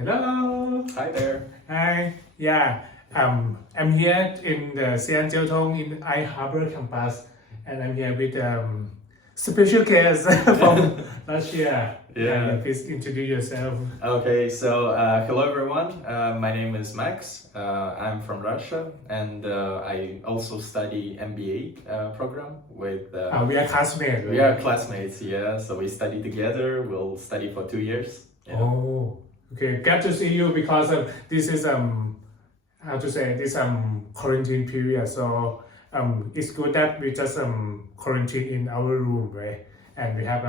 Hello. Hi there. Hi. Yeah. I'm here in the Xian Jiaotong in I Harbor campus, and I'm here with special guest from Russia. Yeah. Please introduce yourself. Okay, so hello everyone. My name is Max. I'm from Russia, and I also study MBA program with. We are classmates. Right? We are classmates, yeah. So we study together. We'll study for 2 years. Yeah. Oh, okay. Glad to see you because this is how to say this quarantine period. So it's good that we just quarantine in our room, right? And we have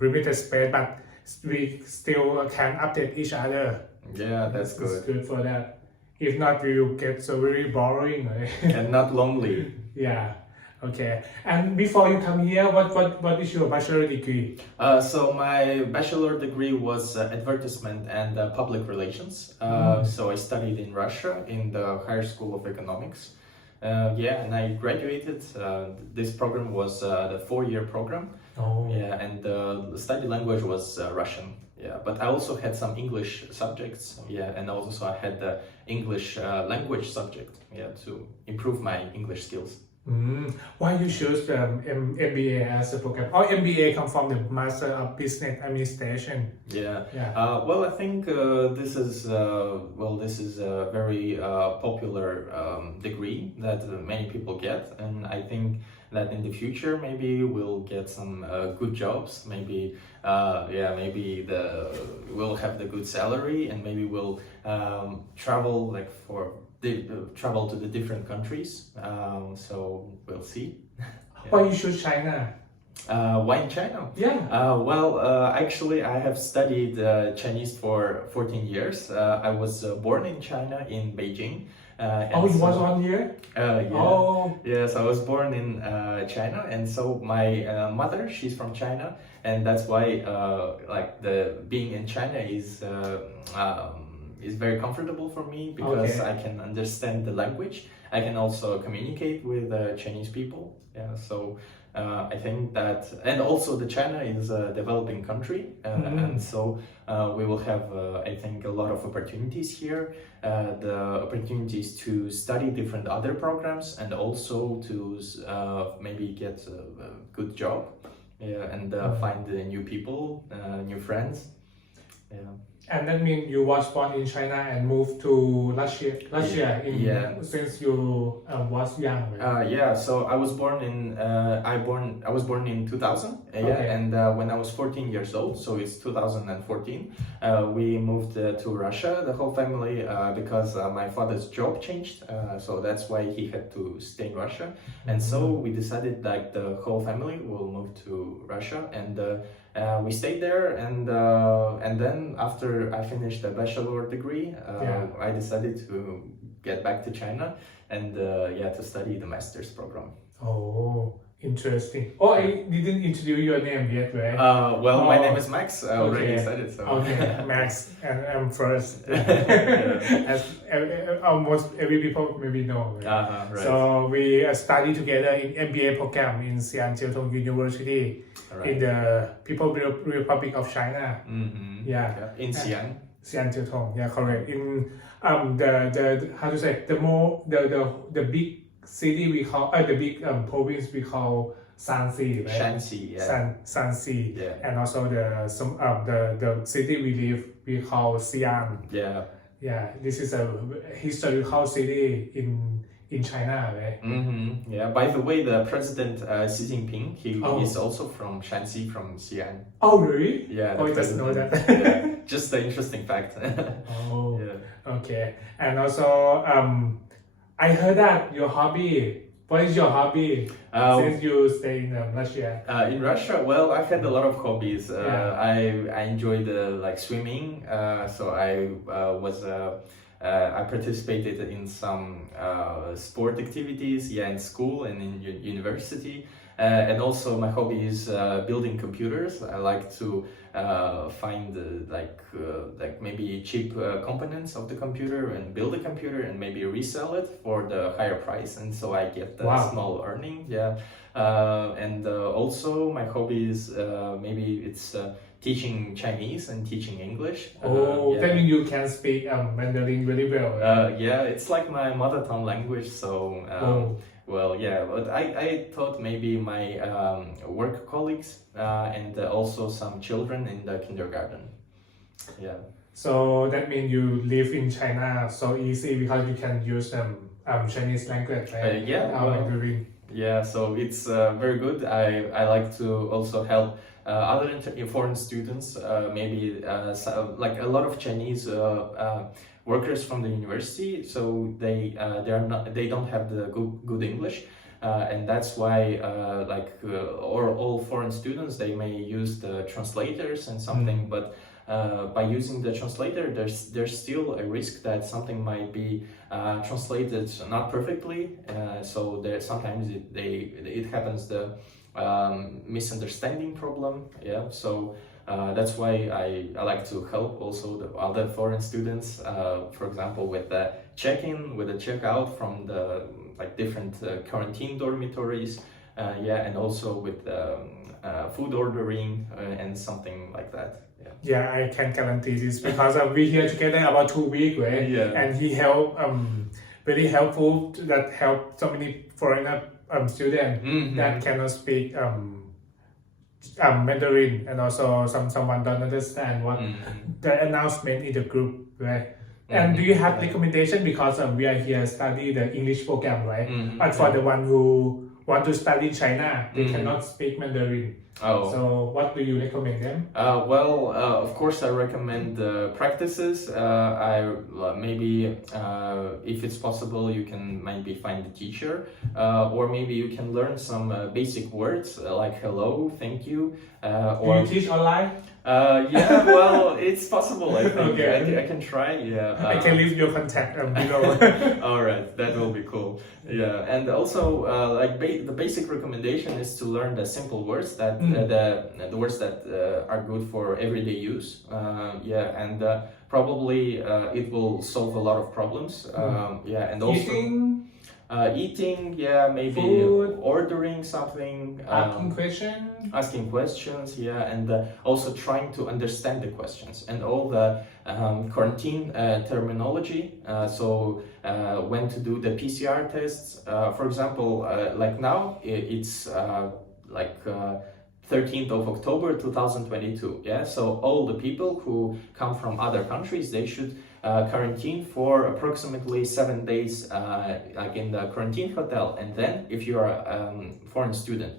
limited space, but we still can update each other. Yeah, that's good. It's good for that. If not, we will get so very boring, right? And not lonely. Yeah. Okay. And before you come here, what is your bachelor degree? So my bachelor degree was advertisement and public relations. So I studied in Russia in the Higher School of Economics. And I graduated. This program was the 4-year program. Oh. Yeah, and the study language was Russian. Yeah, but I also had some English subjects. Yeah, and also I had the English language subject. Yeah, to improve my English skills. Why you choose MBA as a program? Or MBA come from the Master of Business Administration? Yeah. Yeah. Well, I think this is a very popular degree that many people get, and I think that in the future maybe we'll get some good jobs. Maybe we'll have the good salary, and maybe we'll travel travel to the different countries. So we'll see. Yeah. Why you choose China? Why in China? Yeah. Actually, I have studied Chinese for 14 years. I was born in China, in Beijing. It was 1 year? Yeah. Oh. Yes, I was born in China, and so my mother, she's from China, and that's why being in China is very comfortable for me because I can understand the language. I can also communicate with Chinese people. Yeah, so I think that, and also the China is a developing country, and so we will have, I think, a lot of opportunities here. The opportunities to study different other programs, and also to maybe get a good job, and find new people, new friends. Yeah. And that means you was born in China and moved to Russia since you was young, right? So I was born in I was born in 2000. And when I was 14 years old, so it's 2014, we moved to Russia, the whole family, because my father's job changed, so that's why he had to stay in Russia. And so we decided that the whole family will move to Russia, and we stayed there, and then after I finished the bachelor degree, I decided to get back to China and to study the master's program. Oh, interesting. Oh, I didn't introduce your name yet, right? My name is Max. I already said it. So. Okay, Max, and I'm first. As almost every people maybe know. Right? Right. So we study together in MBA program in Xian Jiaotong University in the People's Republic of China. Yeah. In Xi'an. Xian Jiaotong. Yeah, correct. In the how to say the big city we call the big province we call Shanxi, right? Shanxi, yeah. Shanxi, yeah. And also the city we live we call Xi'an. Yeah. Yeah, this is a historical city in China, right? Yeah. By the way, the president Xi Jinping, he is also from Shanxi, from Xi'an. Oh, really? Yeah. I just know that. Yeah. Just an interesting fact. Oh. Yeah. Okay. And also, I heard that your hobby. What is your hobby since you stay in Russia? In Russia, well, I've had a lot of hobbies. I enjoyed swimming. So I participated in some sport activities, in school and in university. And also my hobby is building computers. I like to find maybe cheap components of the computer and build a computer and maybe resell it for the higher price, and so I get the small earning. And also my hobby is maybe it's teaching Chinese and teaching English. Oh, yeah. that means you can speak Mandarin very well. Yeah, it's like my mother tongue language. So, well, yeah, but I thought maybe my work colleagues and also some children in the kindergarten. Yeah. So that means you live in China so easy because you can use Chinese language, right? Yeah. Mandarin. Yeah, so it's very good. I like to also help other foreign students, maybe like a lot of Chinese workers from the university. So they don't have the good English, and that's why all foreign students, they may use the translators and something, but by using the translator, there's still a risk that something might be translated not perfectly. So there sometimes it happens the misunderstanding problem. Yeah. So that's why I like to help also the other foreign students. For example, with the check-in, with the check-out from the different quarantine dormitories. Yeah, and also with food ordering and something like that. Yeah, I can guarantee this because we here together about 2 weeks, right? Yeah. And he helped very helpful that help so many foreigner students that cannot speak Mandarin, and also someone don't understand what the announcement in the group, right? And do you have recommendation because we are here study the English program, right? But for the one who want to study China, they cannot speak Mandarin. Oh. So what do you recommend them? Of course, I recommend practices. Maybe if it's possible, you can maybe find a teacher, or maybe you can learn some basic words like hello, thank you. Do you teach online? Yeah, well, it's possible. I think Okay. I can try. Yeah, I can leave your contact below. All right, that will be cool. Yeah, and also the basic recommendation is to learn the simple words that the words that are good for everyday use. Yeah, and probably it will solve a lot of problems. Yeah, and also eating, yeah, maybe food, ordering something, asking questions, yeah, and also trying to understand the questions and all the quarantine terminology. So when to do the PCR tests, for example, like now it's 13th of October 2022. Yeah, so all the people who come from other countries, they should quarantine for approximately 7 days, like in the quarantine hotel. And then, if you are a foreign student,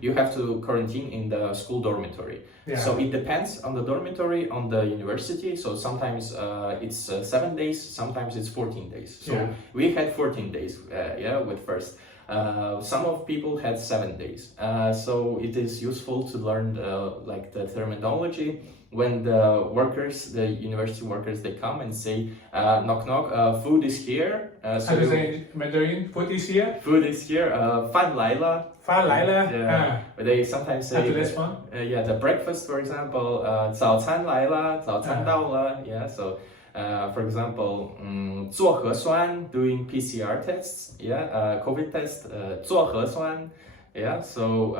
you have to quarantine in the school dormitory. Yeah. So it depends on the dormitory, on the university. So sometimes it's 7 days, sometimes it's 14 days. So we had 14 days, with first. Some of people had 7 days. So it is useful to learn the terminology. When the workers, the university workers, they come and say, knock knock, food is here. So how do you say Mandarin? Food is here? Food is here. 饭来了. 饭来了. Yeah. But they sometimes say, how to respond? The breakfast, for example, 早餐来了, 早餐到了. Yeah, so for example, 做核酸, doing PCR tests, COVID test, 做核酸. Yeah, so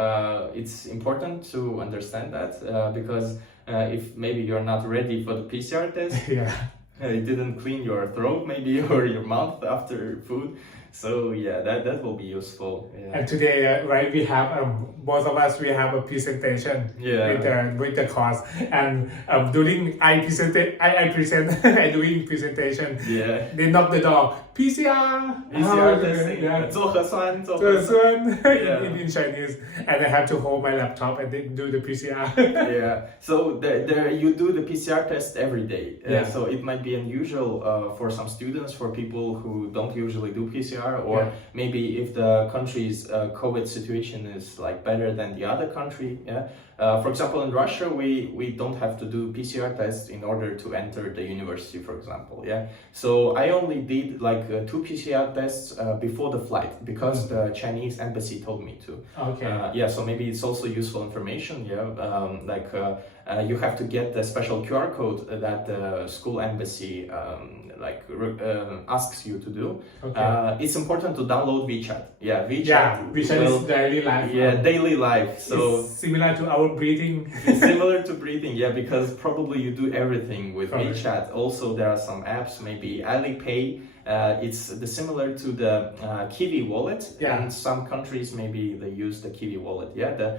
it's important to understand that because if maybe you're not ready for the PCR test, you didn't clean your throat maybe or your mouth after food. So yeah, that will be useful. Yeah. And today, right, we have both of us. We have a presentation with the course, and during I present doing presentation. Yeah. They knock the door. PCR testing. 做核酸 in Chinese, and I have to hold my laptop and then do the PCR. Yeah. So there you do the PCR test every day. So it might be unusual for some students, for people who don't usually do PCR, or maybe if the country's COVID situation is like better than the other country. For example, in Russia, we don't have to do PCR tests in order to enter the university, for example. So I only did like 2 PCR tests before the flight because the Chinese embassy told me to. Okay. So maybe it's also useful information. you have to get the special QR code that the school embassy asks you to do. Okay. It's important to download WeChat. Yeah, WeChat. Yeah, WeChat is daily life. Yeah, daily life. So it's similar to our breathing. similar to breathing, yeah, because probably you do everything with Correct. WeChat. Also, there are some apps, maybe Alipay. It's similar to the Kiwi wallet. Yeah. In some countries, maybe they use the Kiwi wallet. Yeah,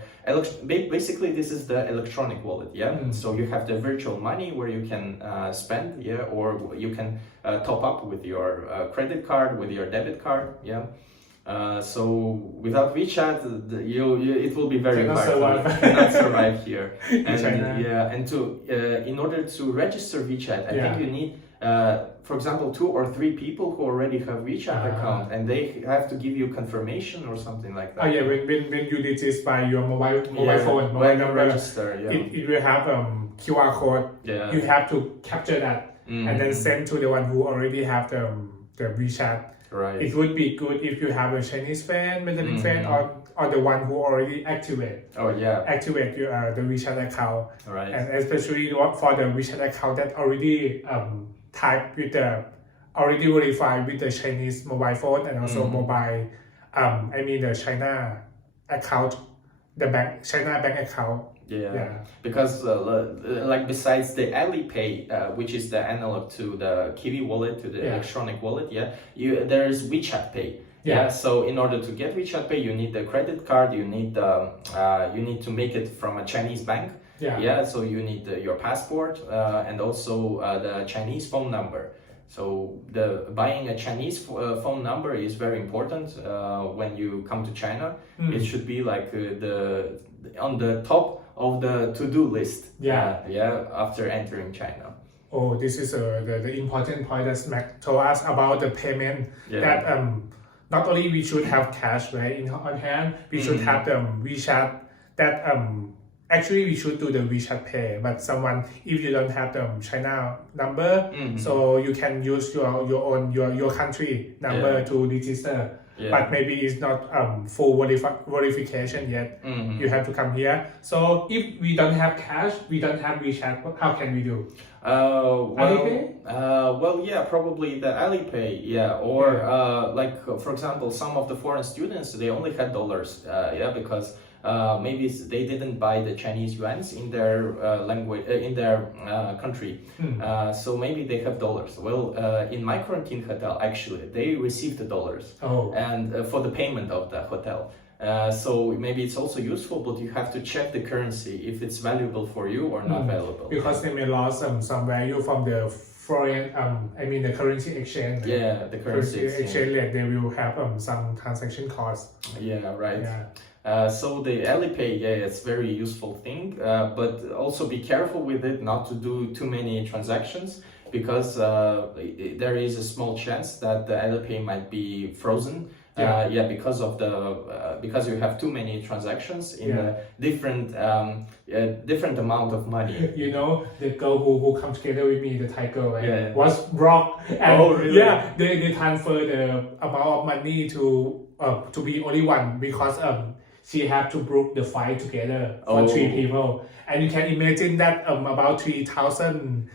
basically this is the electronic wallet. Yeah, so you have the virtual money where you can spend. Yeah, or you can top up with your credit card, with your debit card. Yeah. So without WeChat, it will be very hard. Cannot survive here. And in order to register WeChat, I think you need, for example, 2 or 3 people who already have WeChat account, and they have to give you confirmation or something like that. Oh yeah, when you register by your mobile phone, mobile number, register, it will have QR code. Yeah. You have to capture that and then send to the one who already have the WeChat. Right. It would be good if you have a Chinese friend, Mandarin friend, or the one who already activate your the WeChat account. Right. And especially for the WeChat account that already typed with the already verified with the Chinese mobile phone and also mobile the China account, the China bank account. Yeah. Because besides the Alipay, which is the analog to the Kiwi wallet, to the electronic wallet, there is WeChat Pay. Yeah. So in order to get WeChat Pay, you need the credit card. You need to make it from a Chinese bank. Yeah. So you need your passport and also the Chinese phone number. So buying a Chinese phone number is very important when you come to China. It should be like on the top of the to-do list. After entering China. Oh, this is the important point that Mac told us about the payment. That not only we should have cash right on hand, we should have the WeChat. That actually we should do the WeChat Pay. But if you don't have the China number, so you can use your own your country number to register. But maybe it's not full verification yet. You have to come here. So if we don't have cash, we don't have WeChat, how can we do? Alipay? Probably the Alipay, or for example, some of the foreign students, they only had dollars, because maybe they didn't buy the Chinese yuans in their language, in their country. So maybe they have dollars. Well, in my quarantine hotel, actually, they received the dollars and for the payment of the hotel. So maybe it's also useful, but you have to check the currency if it's valuable for you or not valuable. Because they may lose some value from the foreign, the currency exchange. Yeah, the currency exchange rate, they will have some transaction costs. Yeah, right. So the Alipay, it's very useful thing, but also be careful with it not to do too many transactions, because there is a small chance that the Alipay might be frozen. Because you have too many transactions in a different amount of money. You know, the girl who come together with me, the Thai girl, right, was blocked. And really? They transfer the amount of money to be only one, because she had to book the flight together for 3 people. And you can imagine that about 3,000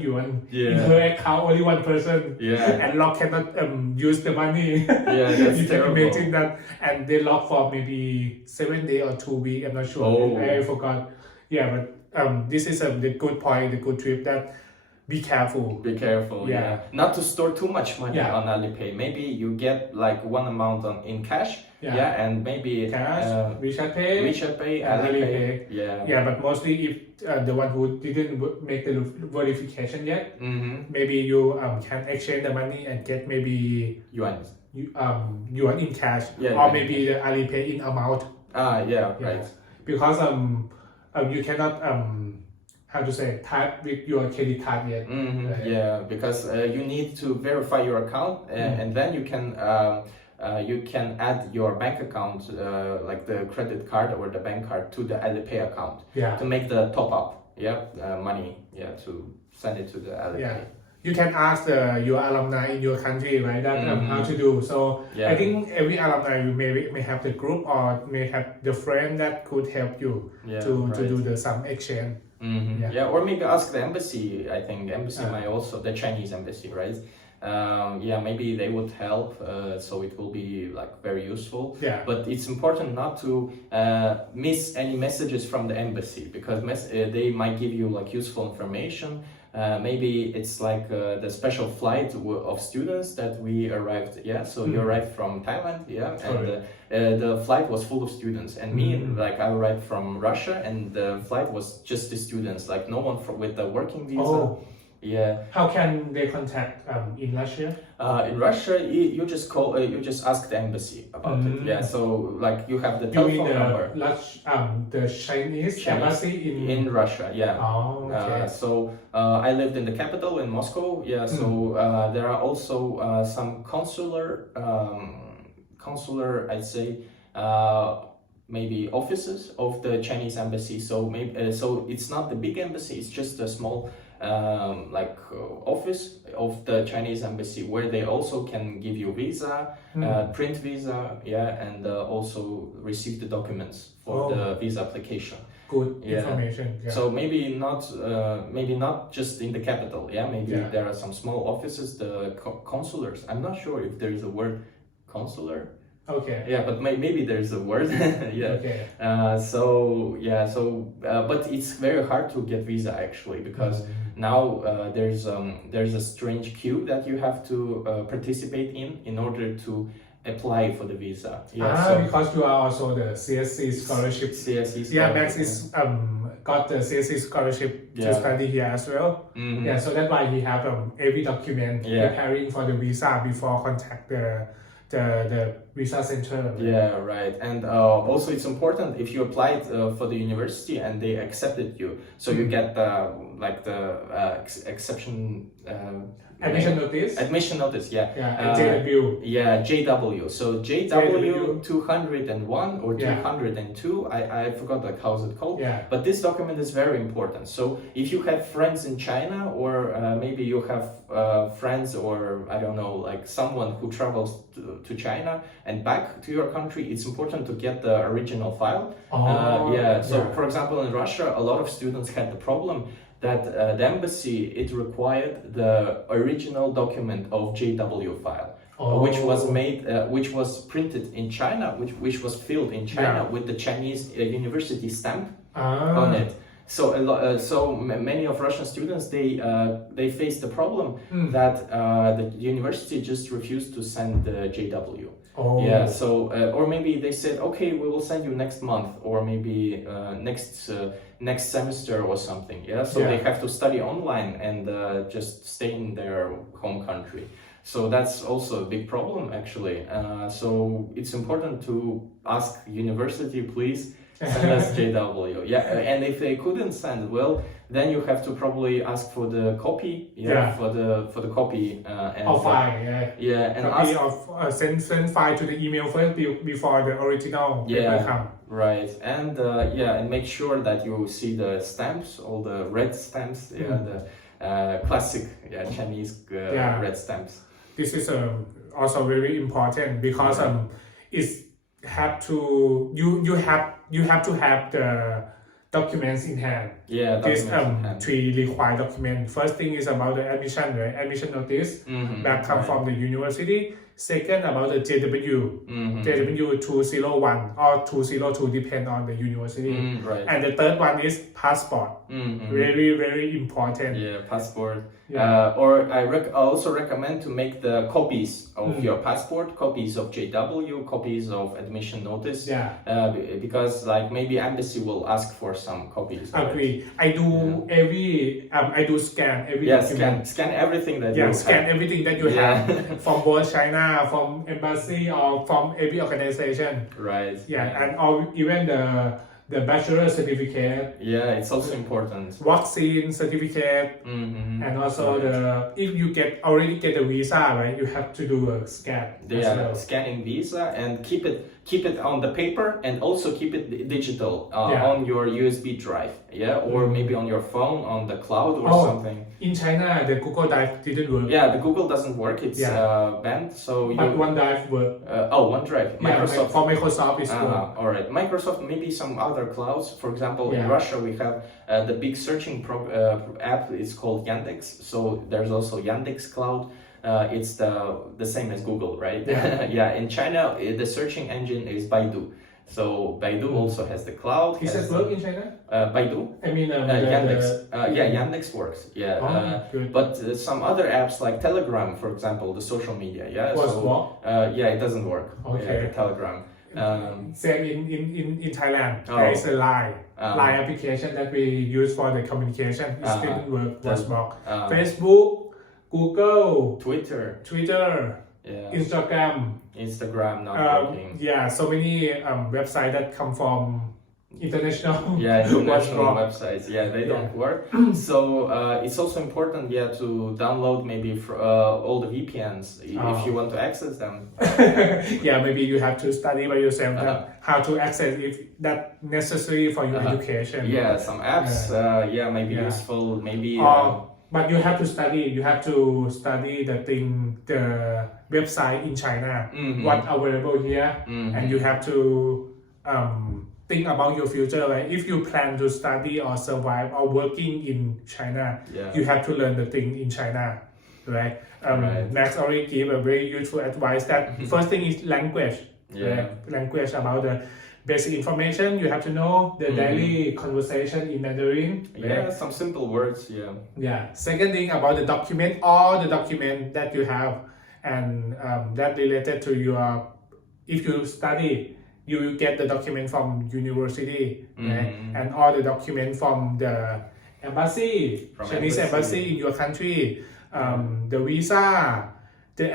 yuan in her account, only one person, and lock cannot use the money. That's you terrible. can imagine that, and they lock for maybe 7 days or 2 weeks. I'm not sure. I forgot. But this is the good point, the good trip. That be careful. Be careful. Not to store too much money on Alipay. Maybe you get like one amount in cash. And maybe cash, WeChat Pay, Alipay. But mostly if the one who didn't make the verification yet, maybe you can exchange the money and get maybe yuan in cash, or maybe the Alipay in amount. Right. Because you cannot type with your credit card yet. Because you need to verify your account, and then you can add your bank account, like the credit card or the bank card, to the Alipay account to make the top up money to send it to the Alipay. you can ask your alumni in your country, right? That how to do. So Yeah. I think every alumni may have the group or may have the friend that could help you to do the some exchange. Yeah, or maybe ask the embassy. I think embassy might also the Chinese embassy, right? Yeah, maybe they would help. So it will be like very useful. Yeah. But it's important not to miss any messages from the embassy because they might give you like useful information. Maybe it's like the special flight of students that we arrived. Yeah, so you arrived from Thailand. Yeah, and the flight was full of students. And me, like I arrived from Russia, and the flight was just the students, like no one with the working visa. Oh. Yeah. How can they contact in Russia? In Russia, you just call. You just ask the embassy about it. Yeah. So like you have the You mean telephone number. The Chinese embassy in Russia. Yeah. Oh, okay. So I lived in the capital in Moscow. Yeah. So there are also some consular, I'd say, maybe offices of the Chinese embassy. So maybe so it's not the big embassy. It's just a small. Office of the Chinese embassy where they also can give you visa, print visa, and also receive the documents for the visa application. Good information. Yeah. So maybe not just in the capital. Yeah, maybe there are some small offices, the consulars. I'm not sure if there is a word consular. Okay. Yeah, but maybe there's a word. Yeah. Okay. But it's very hard to get visa actually because now there's a strange queue that you have to participate in order to apply for the visa. Because you are also the CSC scholarship. CSC scholarship. Yeah, Max is got the CSC scholarship to study here as well. Yeah, so that's why he have every document preparing for the visa before contact the visa center. Yeah, right. And also it's important if you applied for the university and they accepted you, so you get the exception. Admission notice. Admission notice, yeah. And JW. Yeah, JW. So JW 201 or 202. I forgot like how's it called. Yeah. But this document is very important. So if you have friends in China or maybe you have friends or I don't know like someone who travels to China and back to your country, it's important to get the original file. So for example in Russia, a lot of students had the problem that the embassy, it required the original document of JW file, which was printed in China, which was filled in China with the Chinese university stamp on it. So many of Russian students they face the problem that the university just refused to send the JW. Yeah, so or maybe they said, okay, we will send you next month or maybe next semester or something. Yeah, so they have to study online and just stay in their home country. So that's also a big problem actually. So it's important to ask university, please send us JW. Yeah, and if they couldn't send, well, then you have to probably ask for the copy. For the copy and of file. And copy of send file to the email first before the original paper come. Right, and and make sure that you see the stamps, all the red stamps. The classic Chinese red stamps. This is also very important because it's have to you have to have the documents in hand. This three required documents. First thing is about the admission, right? Admission notice that come from the university. Second, about the JW, JW 201 or 202 depend on the university. And the third one is passport. Very, very important. Yeah, passport. Or I also recommend to make the copies of your passport, copies of JW, copies of admission notice. Because like maybe embassy will ask for some copies. Agree. I do I do scan every document. Scan everything that you scan have. everything that you have from both China, from embassy or from every organization. Right. And even the bachelor certificate. It's also important. Vaccine certificate. And also if you already get a visa, right? You have to do a scan. Scanning visa and keep it on the paper and also keep it digital Yeah. on your USB drive, or maybe on your phone on the cloud or something. In China, the Google Drive didn't work. Yeah, the Google doesn't work. It's banned. So But OneDrive worked. OneDrive. Microsoft. For Microsoft is good. All right. Microsoft, maybe some other clouds. For example, in Russia, we have the big searching app. It's called Yandex. So there's also Yandex Cloud. It's the same as Google, right? Yeah. In China, the searching engine is Baidu. So Baidu also has the cloud. Does it work in China? Baidu. I mean, Yandex. Yandex works. Good. But some other apps like Telegram, for example, the social media. It doesn't work. Okay. Telegram. Same in Thailand. There is a Line application that we use for the communication. It didn't work. Was blocked. Facebook, Google, Twitter, Instagram not working. So many websites that come from international international websites. They don't work. So it's also important to download maybe all the VPNs if you want to access them. Maybe you have to study by yourself how to access if that's necessary for your education. Some apps maybe useful, maybe but you have to study. You have to study the website in China, what's available here, and you have to think about your future. Like if you plan to study or survive or working in China, you have to learn the thing in China, right? Max already gave a very useful advice that first thing is language. Language about the basic information you have to know, the daily conversation in Mandarin. Some simple words. Second thing about the document, all the document that you have, and that related to your, if you study, you will get the document from university, right? And all the document from the embassy, Chinese embassy in your country, the visa, the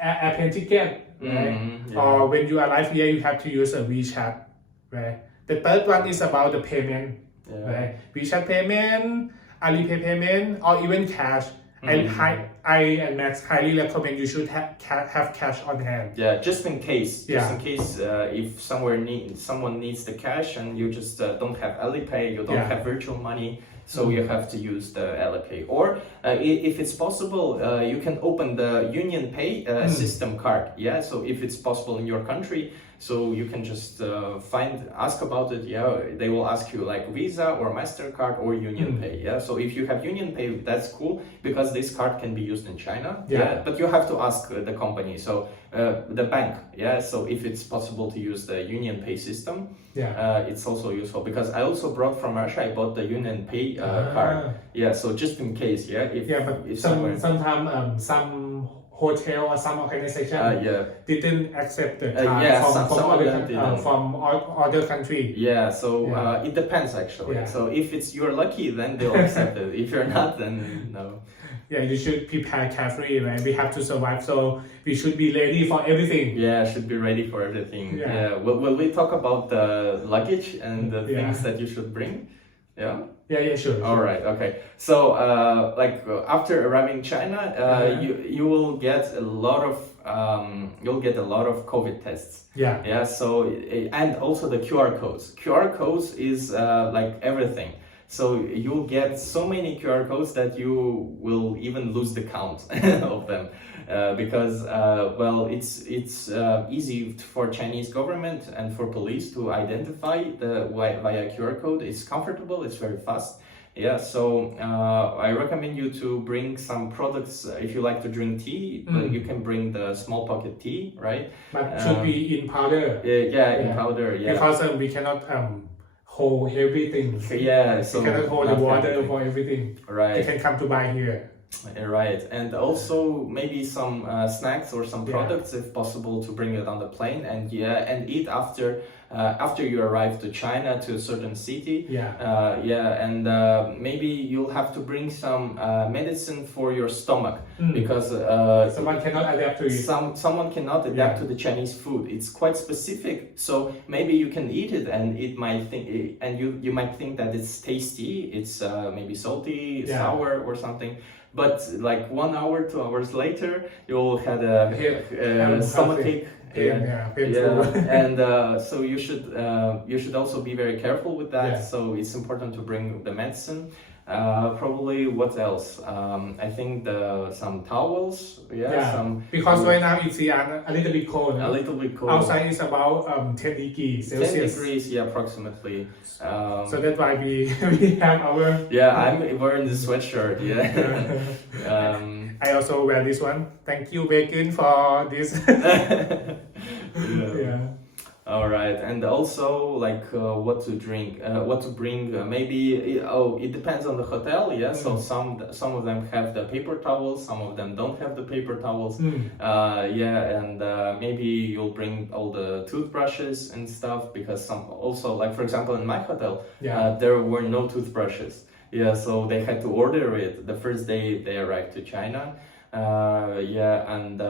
airplane ticket. Right? Or when you arrive here, you have to use a WeChat, right? The third one is about the payment, right? WeChat payment, Alipay payment, or even cash. I and Max highly recommend you should have cash on hand. Just in case. If someone needs the cash and you just don't have Alipay, you don't have virtual money. So you have to use the Alipay. Or if it's possible, you can open the Union Pay system card. So if it's possible in your country, so you can just ask about it. They will ask you like Visa or MasterCard or Union Pay. So if you have Union Pay, that's cool because this card can be used in China. But you have to ask the company. So the bank. So if it's possible to use the Union Pay system, it's also useful because I also brought from Russia. I bought the Union Pay card. So just in case. But sometimes some hotel or some organization didn't accept the card from other country. So it depends actually. So if you're lucky, then they'll accept it. If you're not, then no. You should prepare carefully, right? We have to survive, so we should be ready for everything. Should be ready for everything. Will we talk about the luggage and the things that you should bring? Sure. All right. Okay. So, after arriving in China, you will get a lot of COVID tests. So and also the QR codes. QR codes is like everything. So you'll get so many QR codes that you will even lose the count of them. Because it's easy for Chinese government and for police to identify via QR code. It's comfortable, it's very fast. So I recommend you to bring some products. If you like to drink tea, you can bring the small pocket tea, right? But should be in powder. In powder. Because we cannot hold everything. So we cannot hold the water for everything. Right. You can come to buy here. Right, and also maybe some snacks or some products if possible to bring it on the plane and eat after you arrive to China, to a certain city. And maybe you'll have to bring some medicine for your stomach because someone cannot adapt to it. Someone cannot adapt to the Chinese food. It's quite specific, so maybe you can eat it and you might think that it's tasty. It's maybe salty, sour or something. But like 1 hour, 2 hours later, you'll have a stomachache pain, painful. And so you should also be very careful with that. So it's important to bring the medicine. Probably what else? I think some towels. Some because right now it's a little bit cold. A little bit cold. Outside is about 10 degrees Celsius. 10 degrees, approximately. So that's why we have our. I'm wearing the sweatshirt. I also wear this one. Thank you, Bacon, for this. All right, and also like what to drink, what to bring. Maybe it depends on the hotel. So some of them have the paper towels, some of them don't have the paper towels. And maybe you'll bring all the toothbrushes and stuff because some also like for example in my hotel there were no toothbrushes. So they had to order it the first day they arrived to China. And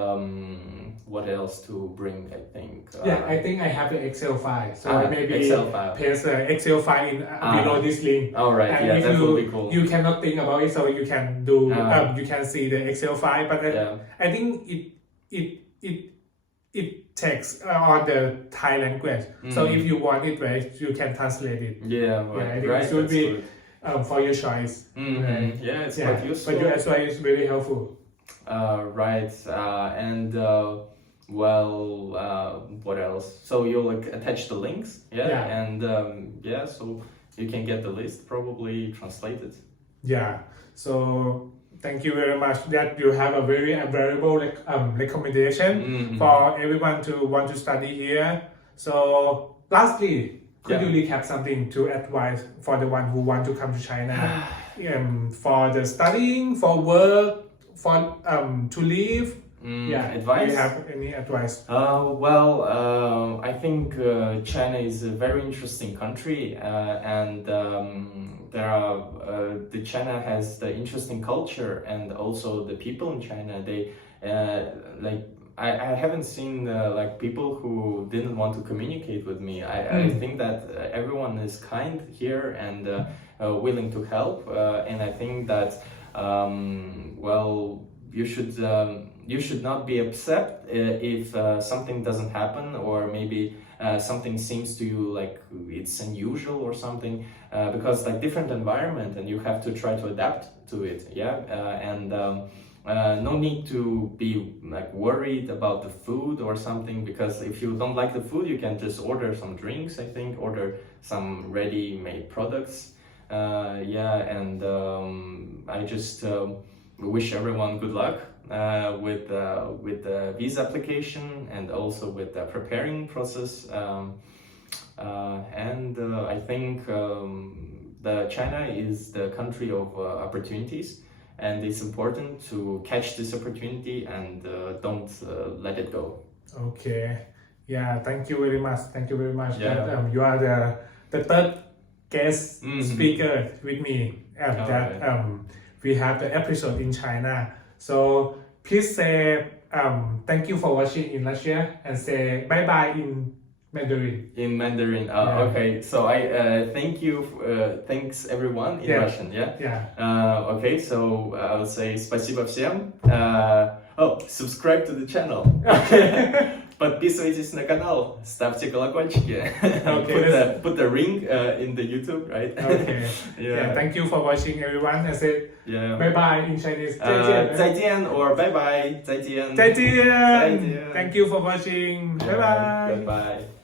what else to bring? I think. I think I have the Excel file. So maybe Excel file. Paste the Excel file in below this link. All right. And if that would be cool. you cannot think about it, so you can do. You can see the Excel file, but I think it takes on the Thai language. So if you want it, right, you can translate it. I think it should be for your choice. It's quite useful. But your Excel is very helpful. And what else? So you'll attach the links, and so you can get the list probably translated. So thank you very much that you have a very valuable recommendation for everyone to want to study here. So lastly, could you recap something to advise for the one who want to come to China for the studying, for work, for to live? Advice? Do you have any advice? I think China is a very interesting country, and China has the interesting culture, and also the people in China. They I haven't seen people who didn't want to communicate with me. I think that everyone is kind here and willing to help, and I think that you should not be upset if something doesn't happen, or maybe something seems to you like it's unusual or something, because different environment and you have to try to adapt to it. No need to be worried about the food or something, because if you don't like the food you can just order some drinks, I think, order some ready-made products. I just wish everyone good luck with the visa application and also with the preparing process. I think China is the country of opportunities, and it's important to catch this opportunity and don't let it go. Okay. Thank you very much. That, you are the third guest speaker with me that we have the episode in China. So please say thank you for watching in Russia and say bye bye in Mandarin. In Mandarin. Okay. So I thank you. Thanks everyone in Russian. Okay. So I will say спасибо всем. Subscribe to the channel. Подписывайтесь на канал, ставьте колокольчики. Put the ring in the YouTube, right? Okay. Thank you for watching, everyone. I said bye bye in Chinese. 再见 or bye bye. 再见. 再见. Thank you for watching. Bye bye. Goodbye.